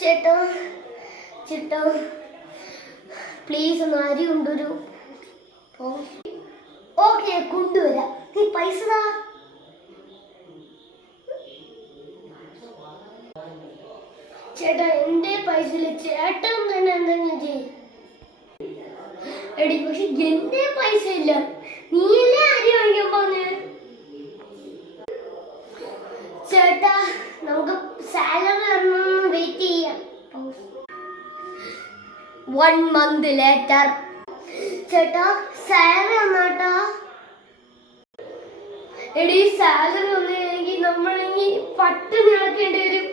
ചേട്ടാ ചേട്ടാ പ്ലീസ് ഒന്ന് അരി കൊണ്ടുവരൂ. ഓക്കെ കൊണ്ടുവരാം. നീ പൈസ താ. ചേട്ടാ എന്റെ പൈസ ഇല്ല. ചേട്ടൻ തന്നെ എന്തെങ്കിലും ചെയ്യും. എടി പക്ഷെ എന്റെ പൈസ ഇല്ല. നീയല്ലേ അരി വാങ്ങിക്കാൻ പോന്നെ. ചേട്ടാ നമുക്ക് സാലറി വരണം, വെയിറ്റ് ചെയ്യാം. 1 month later. ചേട്ടാ സാലറി വന്നാട്ടാ. എടി സാലറി വന്നില്ലെങ്കിൽ നമ്മളെങ്കിൽ പട്ടിണി നടക്കേണ്ടി വരും.